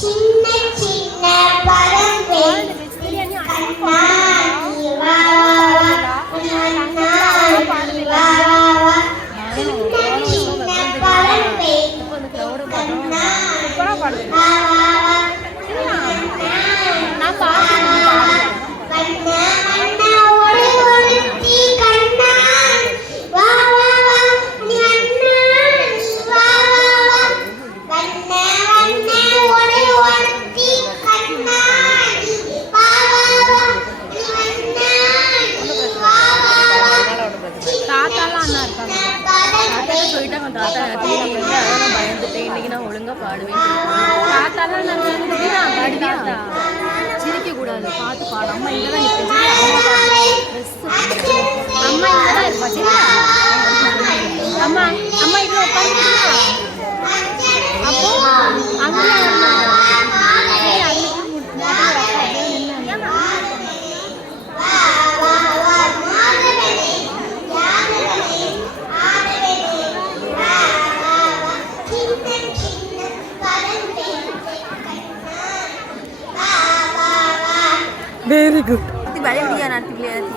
சின்ன சின்ன பறவை கண்ணா நீ வா கண்ணா நீ வா சின்ன சின்ன பறவை கண்ணா தாத்தா நான் பயந்துட்டேன். இன்னைக்கு நான் ஒழுங்கா பாடுவேன். தாத்தாலாம் நான் தாத்தா சிரிக்க கூடாது, பார்த்து பாடு. அம்மா இங்கே தான் அம்மா இங்கே தான் இருப்பா. சரியா அம்மா அம்மா இதில் உட்காந்துருக்கா. அப்போ அங்கே very good. Nanti balik dia nanti lihat.